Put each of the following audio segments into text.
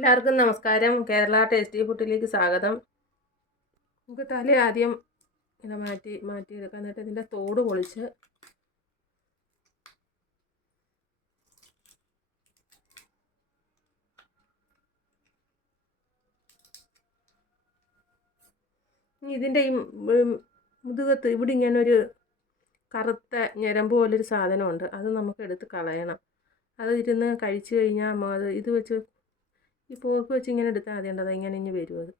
എല്ലാവർക്കും നമസ്കാരം. കേരള ടേസ്റ്റി ഫുഡിലേക്ക് സ്വാഗതം. നമുക്ക് തല ആദ്യം ഇങ്ങനെ മാറ്റിയെടുക്കാം. എന്നിട്ട് ഇതിൻ്റെ തോട് പൊളിച്ച് ഇതിൻ്റെ ഈ മുതുകത്ത് ഇവിടെ ഇങ്ങനെ ഒരു കറുത്ത ഞരമ്പ് പോലൊരു സാധനമുണ്ട്. അത് നമുക്ക് എടുത്ത് കളയണം. അത് ഇരുന്ന് കഴിച്ചു കഴിഞ്ഞാൽ അത് ഇത് വെച്ച് ഈ പോർക്ക് വെച്ച് ഇങ്ങനെ എടുത്താൽ മതിയുണ്ടത്. ഇങ്ങനെ ഇനി വരും. അത്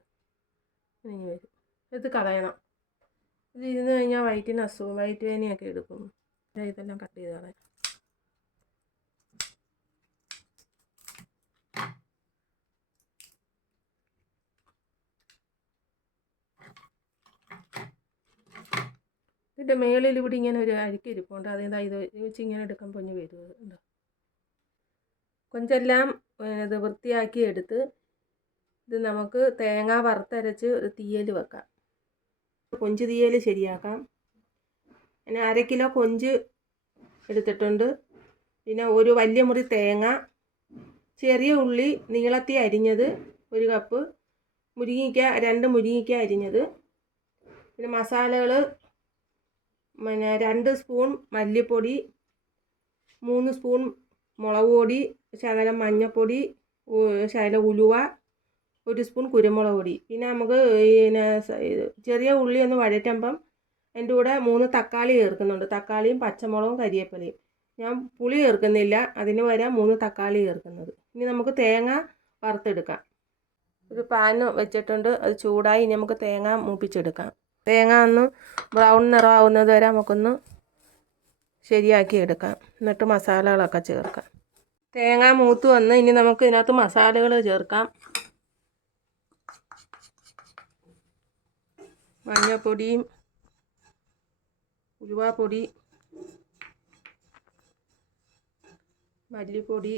ഇനി വരും. ഇത് കളയണം. ഇത് ഇരുന്ന് കഴിഞ്ഞാൽ വയറ്റിന് അസുഖം, വയറ്റ് വേദനയൊക്കെ എടുക്കും. ഇതെല്ലാം കട്ട് ചെയ്ത് കളയാം. ഇതിൻ്റെ മേളിൽ ഇവിടെ ഇങ്ങനെ ഒരു അഴുക്കിരിപ്പുണ്ട്. അതെന്താ ഇത് വെച്ച് ഇങ്ങനെ എടുക്കുമ്പോൾ ഇനി വരും. ഉണ്ടോ? കൊഞ്ചെല്ലാം ഇത് വൃത്തിയാക്കി എടുത്ത് ഇത് നമുക്ക് തേങ്ങ വറുത്തരച്ച് ഒരു തീയൽ വെക്കാം. കൊഞ്ച് തീയൽ ശരിയാക്കാം. പിന്നെ 1/2 കിലോ കൊഞ്ച് എടുത്തിട്ടുണ്ട്. പിന്നെ ഒരു വലിയ മുറി തേങ്ങ, ചെറിയ ഉള്ളി നീളത്തി അരിഞ്ഞത് 1 കപ്പ്, മുരിങ്ങയ്ക്ക 2 മുരിങ്ങയ്ക്ക അരിഞ്ഞത്, പിന്നെ മസാലകൾ പിന്നെ 2 സ്പൂൺ മല്ലിപ്പൊടി, 3 സ്പൂൺ മുളക് പൊടി, ശകലം മഞ്ഞൾപ്പൊടി, ശകലം ഉലുവ, 1 സ്പൂൺ കുരുമുളക് പൊടി. പിന്നെ നമുക്ക് പിന്നെ ചെറിയ ഉള്ളി ഒന്ന് വഴറ്റുമ്പം അതിൻ്റെ കൂടെ 3 തക്കാളി ചേർക്കുന്നുണ്ട്. തക്കാളിയും പച്ചമുളകും കരിയേപ്പിലയും. ഞാൻ പുളി ചേർക്കുന്നില്ല, അതിന് പകരം 3 തക്കാളി ചേർക്കുന്നത്. ഇനി നമുക്ക് തേങ്ങ വറുത്തെടുക്കാം. ഒരു പാൻ വെച്ചിട്ടുണ്ട്, അത് ചൂടായി. ഇനി നമുക്ക് തേങ്ങ മൂപ്പിച്ചെടുക്കാം. തേങ്ങ ഒന്ന് ബ്രൗൺ നിറമാവുന്നത് വരെ നമുക്കൊന്ന് ശരിയാക്കി എടുക്കാം. എന്നിട്ട് മസാലകളൊക്കെ ചേർക്കാം. തേങ്ങ മൂത്ത് വന്ന് ഇനി നമുക്ക് ഇതിനകത്ത് മസാലകൾ ചേർക്കാം. മഞ്ഞൾപ്പൊടിയും ഉലുവാപ്പൊടി, മല്ലിപ്പൊടി,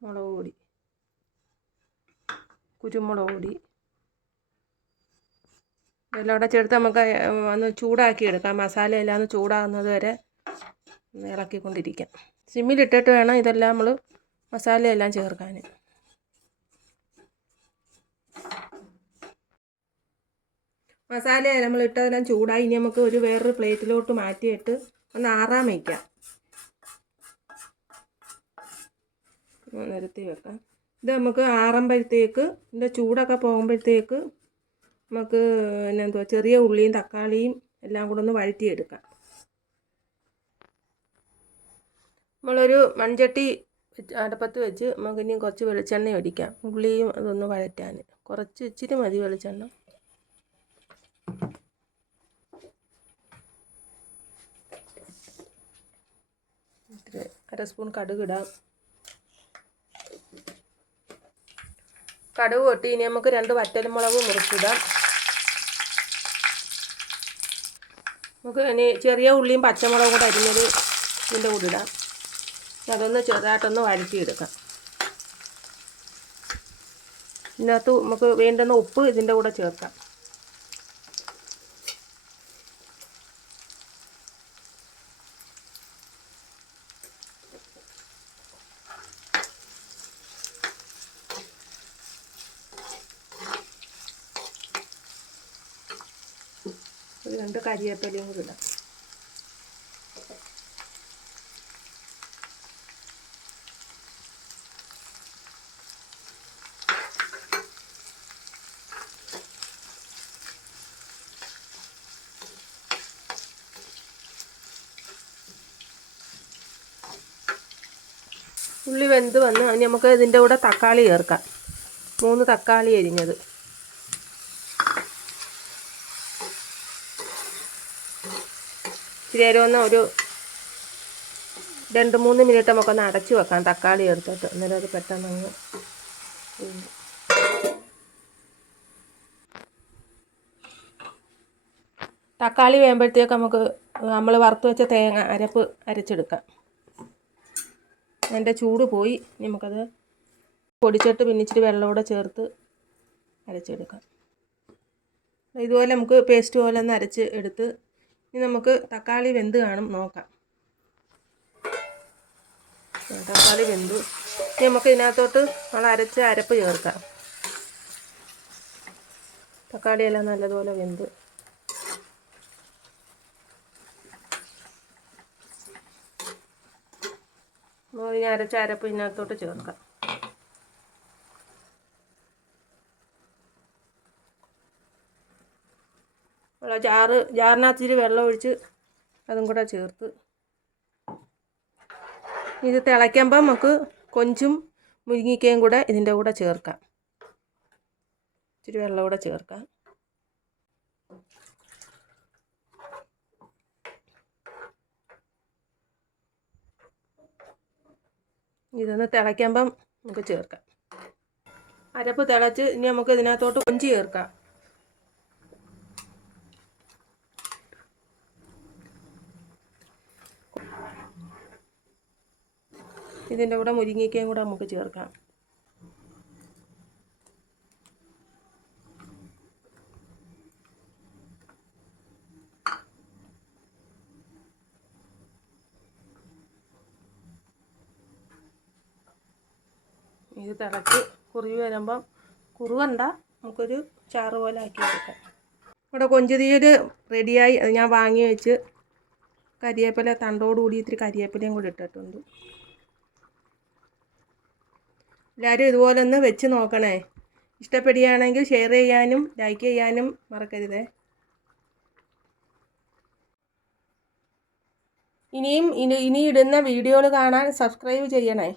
മുളക് പൊടി, കുരുമുളക് പൊടി ഇതെല്ലാം കൂടെ ചേർത്ത് നമുക്ക് ഒന്ന് ചൂടാക്കി എടുക്കാം. മസാലയെല്ലാം ഒന്ന് ചൂടാകുന്നത് വരെ ഇളക്കിക്കൊണ്ടിരിക്കാം. സിമ്മിലിട്ടിട്ട് വേണം ഇതെല്ലാം നമ്മൾ മസാലയെല്ലാം ചേർക്കാൻ. മസാല നമ്മൾ ഇട്ടതെല്ലാം ചൂടായി. ഇനി നമുക്ക് ഒരു വേറൊരു പ്ലേറ്റിലോട്ട് മാറ്റിയിട്ട് ഒന്ന് ആറാൻ വയ്ക്കാം. നിരത്തി വെക്കാം. ഇത് നമുക്ക് ആറുമ്പോഴത്തേക്ക് ഇതിൻ്റെ ചൂടൊക്കെ പോകുമ്പോഴത്തേക്ക് നമുക്ക് എന്തുവാ ചെറിയ ഉള്ളിയും തക്കാളിയും എല്ലാം കൂടെ ഒന്ന് വഴറ്റിയെടുക്കാം. നമ്മളൊരു മൺചട്ടി അടുപ്പത്ത് വെച്ച് നമുക്കിനി കുറച്ച് വെളിച്ചെണ്ണ ഒഴിക്കാം. ഉള്ളിയും അതൊന്ന് വഴറ്റാൻ കുറച്ച് ഇച്ചിരി മതി വെളിച്ചെണ്ണ. ഇത്തിരി 1/2 സ്പൂൺ കടുക് ഇടാം. കടുക് പൊട്ടി ഇനി നമുക്ക് 2 വറ്റൽമുളക് മുറിച്ചിടാം. നമുക്ക് ഇനി ചെറിയ ഉള്ളിയും പച്ചമുളകും കൂടെ അരിഞ്ഞത് ഇതിൻ്റെ കൂടെ ഇടാം. അതൊന്ന് ചെറുതായിട്ടൊന്ന് വഴറ്റിയെടുക്കാം. ഇതിനകത്ത് നമുക്ക് വേണ്ടുന്ന ഉപ്പ് ഇതിൻ്റെ കൂടെ ചേർക്കാം. ഒരു 2 കരിവേപ്പിലയും കൂടി ഇടാം. ഉള്ളി വെന്ത് വന്ന് ഇനി നമുക്ക് ഇതിൻ്റെ കൂടെ തക്കാളി ചേർക്കാം. 3 തക്കാളി അരിഞ്ഞത്. ഇച്ചിരി നേരം ഒന്ന് ഒരു 2-3 മിനിറ്റ് നമുക്കൊന്ന് അടച്ച് വെക്കാം. തക്കാളി ചേർത്തിട്ട് അന്നേരം അത് പെട്ടെന്ന് അങ്ങ് തക്കാളി വേകുമ്പോഴത്തേക്ക് നമുക്ക് നമ്മൾ വറുത്ത് വെച്ച തേങ്ങ അരപ്പ് അരച്ചെടുക്കാം. അതിൻ്റെ ചൂട് പോയി നമുക്കത് പൊടിച്ചിട്ട് പിന്നെ ഇച്ചിരി വെള്ളമൂടെ ചേർത്ത് അരച്ചെടുക്കാം. ഇതുപോലെ നമുക്ക് പേസ്റ്റ് പോലെ ഒന്ന് അരച്ച് എടുത്ത് ഇനി നമുക്ക് തക്കാളി വെന്ത് കാണും നോക്കാം. തക്കാളി വെന്തു. ഇനി നമുക്ക് ഇതിനകത്തോട്ട് നമ്മൾ അരച്ച അരപ്പ് ചേർക്കാം. തക്കാളിയെല്ലാം നല്ലതുപോലെ വെന്ത്. നമ്മൾ ഇനി അരച്ച അരപ്പ് ഇതിനകത്തോട്ട് ചേർക്കാം. ജാറിനകത്ത് വെള്ളം ഒഴിച്ച് അതും കൂടെ ചേർത്ത് ഇത് തിളയ്ക്കുമ്പോൾ നമുക്ക് കൊഞ്ചും മുരിങ്ങയ്ക്കയും കൂടെ ഇതിൻ്റെ കൂടെ ചേർക്കാം. ഇച്ചിരി വെള്ളം കൂടെ ചേർക്കാം. ഇതൊന്ന് തിളയ്ക്കുമ്പം നമുക്ക് ചേർക്കാം. അരപ്പ് തിളച്ച് ഇനി നമുക്ക് ഇതിനകത്തോട്ട് കൊഞ്ച് ചേർക്കാം. ഇതിൻ്റെ കൂടെ മുരിങ്ങയ്ക്കയും കൂടെ നമുക്ക് ചേർക്കാം. ഇത് തിളച്ച് കുറുകി വരുമ്പം കുറുവണ്ട, നമുക്കൊരു ചാറ് പോലെ ആക്കി എടുക്കാം. ഇവിടെ കൊഞ്ച് തീയൽ റെഡിയായി. അത് ഞാൻ വാങ്ങി വെച്ച് കരിവേപ്പില തണ്ടോടുകൂടി ഇത്തിരി കരിവേപ്പിലയും കൂടി ഇട്ടിട്ടുണ്ട്. എല്ലാവരും ഇതുപോലെ ഒന്ന് വെച്ച് നോക്കണേ. ഇഷ്ടപ്പെടുകയാണെങ്കിൽ ഷെയർ ചെയ്യാനും ലൈക്ക് ചെയ്യാനും മറക്കരുതേ. ഇനി ഇടുന്ന വീഡിയോകൾ കാണാൻ സബ്സ്ക്രൈബ് ചെയ്യണേ.